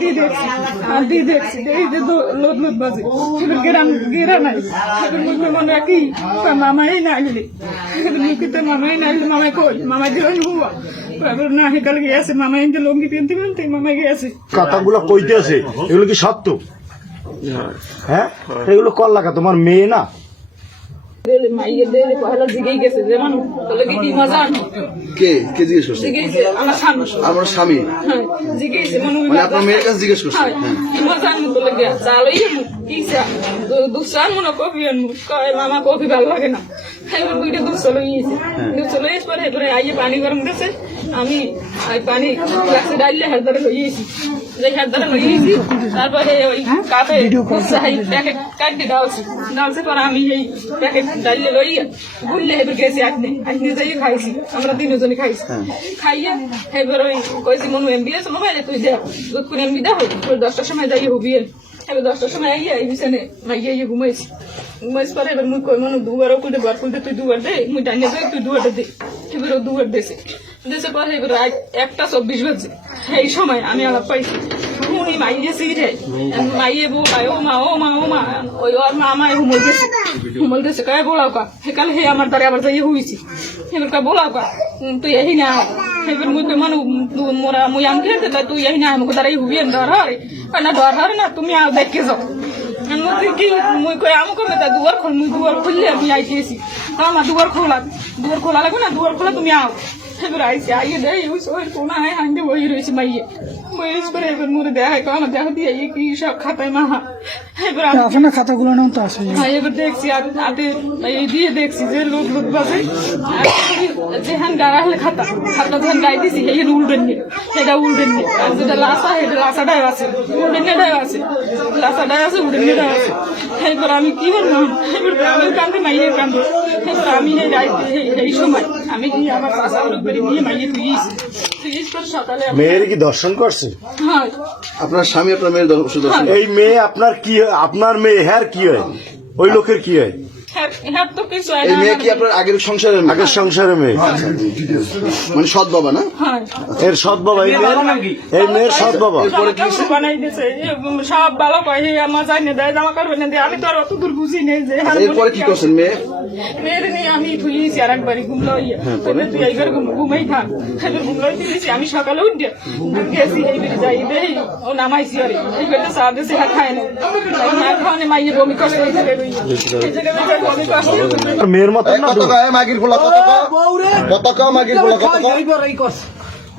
দিয়ে দেখছি দিয়ে দেখছি এই যে লোদ লোদ বাজে। সেগুলো গেরান গেরা নাই। সেগুলো মুখে মনে রাখি মামাই মামাই মামাই কই? মামাই দিল তারপর না হেকাল গিয়েছে মামাই লঙ্গি গিয়েছে কথাগুলো কইতেছে এগুলো কি সত্য? হ্যাঁ? এগুলো কল লাগা তোমার মেয়ে না? দেলে মাইয়ে জিগেই গেছে যেমন বলে কি জিজ্ঞেস করছে? আমার স্বামী। আমার স্বামী। হ্যাঁ মানে আপনার মেয়ের কাছে জিজ্ঞেস করছে। হয় চালই কিসা দুসান মনে কফি আনমু কয় মামা কফি ভালো লাগে না। এবার দুইটা লইয়েছে পরে আইয়ে পানি গরম আমি পানি গ্লাসে ডাইলে যে তারপরে ওই কাপে এই প্যাকেট কাটি ডালছি ডালছে পরে আমি এই প্যাকেট ডাইলে লইয়া গুললে এবার গেছি যাই খাইছি। আমরা তিনজনে খাইছি। খাইয়া এবার ওই কইছি মনু এমবি আছে মোবাইলে তুই দেখ। দুধ করে এমবি দেখ দশটার সময় যাই হবি এবার দশটার সময় আইয়া এই বিছানে মাইয়া ইয়ে ঘুমাইছি। ঘুমাইছি পরে এবার মুই কই, মনু দুবার খুলতে বার খুলতে তুই দুবার দে। মুই ডাইনে দে, তুই দুবারটা দে। এবার ও দুবার দেছে। দেশে পরে এবার একটা চব্বিশ বাজে এই সময় আমি আলাপ পাইছি। উনি মাইয়ে সিটে। মাইয়ে বউ আয় ও মা ও মা ও মা। ওই ওর মা আমায় হুমল গেছে হুমল গেছে কয়, বলাও কা সেকালে হে আমার দ্বারা আবার যাই হইছি। এবার কয়, বলাও কা তুই এই না মানু মোরা মুই আম খেতে তাই তুই এই না আমাকে দ্বারাই হুবি ডর হরে কয় না ডর হরে না তুমি আও দেখে যাও আমি বলছি কি মুই কই আমাকে মেতা দুয়ার খোল মুই দুয়ার খুললে আমি আইতেছি আমার দুয়ার খোলা দুয়ার খোলা লাগবে না দুয়ার খোলা তুমি আও এবার আইসি আইয়ে দেয় ওই সবাই কোনা হয় হাঙ্গে বই রয়েছে মাইয়ে বয়স করে এবার মুড়ে দেয়া হয় আমার দেহ দিয়ে এই কি সব খাতায় মাহা এবার আপনার খাতাগুলো নাও তো হ্যাঁ এবার দেখছি হাতে এই দিয়ে দেখছি যে লোক লোক বাজে আর যেহান গাড়া হলে খাতা খাতা যেহান গাই দিছি এই উল্টেন নিয়ে সেটা উল্টেন নিয়ে আর যেটা লাসা সেটা লাসাটাই আছে উল্টেন নিয়েটাই আছে লাসাটাই আছে উল্টেন নিয়েটাই আছে এবার আমি কি করব এবার আমি কান্দে মাইয়ে কান্দে আমি এই সময় আমি গিয়ে আমার নিয়ে মাইয়ে মেয়ের কি দর্শন করছে? আপনার স্বামী আপনার মেয়ের দর্শন এই মেয়ে আপনার কি হয়? আপনার মেয়ে হ্যার কি হয়? ওই লোকের কি হয়? হ্যাঁ হ্যাঁ হয় এই মেয়ে কি আপনার আগের সংসারের মেয়ে? আগের সংসারে মেয়ে। মানে সৎ বাবা না? এর সৎ বাবা এই মেয়ের এই মেয়ের সৎ বাবা। বানাই দিছে সব ভালো কয় আমার জানি দেয় জামা কাপড় এনে দেয়। আমি তো আর অত দূর বুঝি নেই যে হার এরপরে কি করছেন মেয়ে? মেয়ের নিয়ে আমি থুইছি আর একবারই ঘুমলো ইয়ে তুই এইবার ঘুমাই থাক। এবার ঘুমলো দিয়েছি আমি সকালে উঠে গেছি এইবার যাই দেই। ও নামাইছি আরে এইবার তো খায় না মাইয়ে বমি কষ্ট হয়েছে এই জায়গায় মেয়ের মতো না কত কয় মাগির পোলা কত কয় কত কয় মাগির পোলা কত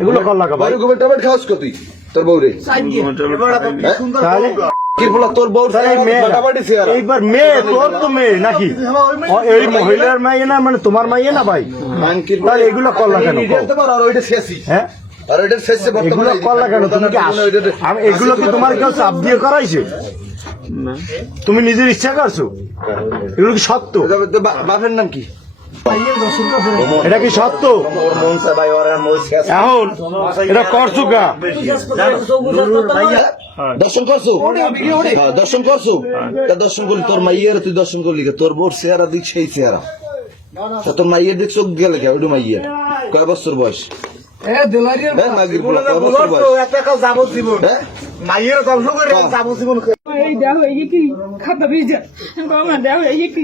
এগুলো কল লাগা ভাই। বউরে গোবর টমেট খাওয়াস কত তুই তোর বউরে? তাহলে তোর মেয়ে ফাটাফাটি এইবার মেয়ে তোর তো মেয়ে নাকি? এই মহিলার মাইয়ে না মানে তোমার মাইয়ে না ভাই? তাহলে এগুলো কল লাগানো আর ওইটা হ্যাঁ? আর এগুলো কল লাগানো তুমি কি আমি এগুলো কি তোমার কেউ চাপ দিয়ে করাইছে? তুমি নিজের ইচ্ছা করছ? এগুলো কি সত্য? বাপের নাম কি? এটা কি সত্য? এখন এটা করছ কা? দর্শন করছ? হ্যাঁ, দর্শন করছ? তা দর্শন করলি তোর মাইয়ের তুই দর্শন করলি কে? তোর বোর চেহারা দিক সেই চেহারা। তোর মাইয়ের দিক চোখ গেলে কে? ওইটা মাইয়ের। কয় বছর বয়স? হ্যাঁ, মাগির একটা কাজ যাব জীবন। হ্যাঁ? এই দেখো এই কি? খাতা ভিজা আমার দেখো এই কি?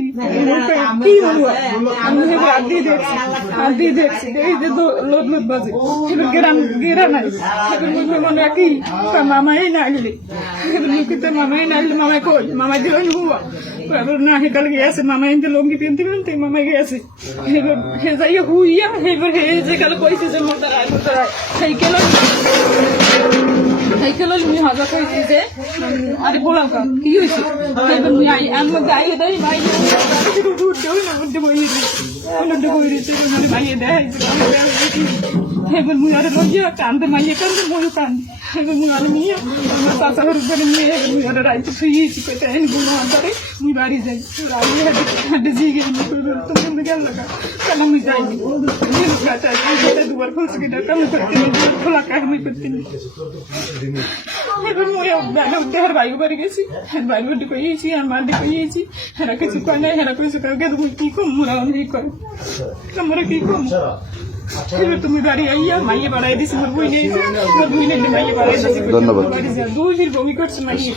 কি? বলব? আমি হেবে দিয়ে দেখছি দিয়ে দেখছি। এই যে লোদ লোদ বাজে। এবার গেরান গেরা নাই এবার মুখে মনে রাখি মামাই না আইলে। এবার মুখিতে মামাই না আইলে। মামাই কই? মামাই দিল হুয়া এবার না হেকাল গিয়েছে মামাই ইন্দে লঙ্গি পিনতে পিনতে মামাই এবার হে যাই হুইয়া। এবার হে যে কাল কইছে যে আয় মোতার আয় সেই কেন? সাইকেল আমি হাজার কইছি যে, আরে বলাও কা, কি হইছে এবার মুই আই আম গাইয়ে দেই ভাই উঠতে হই না উঠতে বই উঠতে বই দিছি মানে ভাই। দেই এবার মুই আরে লজ্জা কান্দে, মাইয়ে কান্দে মই কান্দে। এবার মুই আরে নিয়ে, আমার চাচা ঘর উপরে নিয়ে, এবার মুই আরে রাইতে শুয়েছি কইতে এন গুনো আন্দারে মুই বাড়ি যাই। হাতে হাতে জিগে মুই কইবে তুমি মুই গেল লাগা কেন মুই যাইনি মুই গাটা আমি দুবার খুলছি কিনা কেন করতে খোলা কাজ মুই করতে এবার মই ব্যাগ দেহের বাইরে বাড়ি গেছি হ্যাঁ বাইরে বাড়ি কইয়েছি আর মার দি কইয়েছি হেরা কিছু কয় নাই হেরা কিছু কয় গেদ মুই কি কম মোরা অনেক কয় তোমরা কি কম এবার তুমি বাড়ি আইয়া মাইয়ে বাড়াই দিছি মোর বই নেই মোর বই নেই মাইয়ে বাড়াই দিছি ধন্যবাদ। দুই বমি করছে মাইয়ে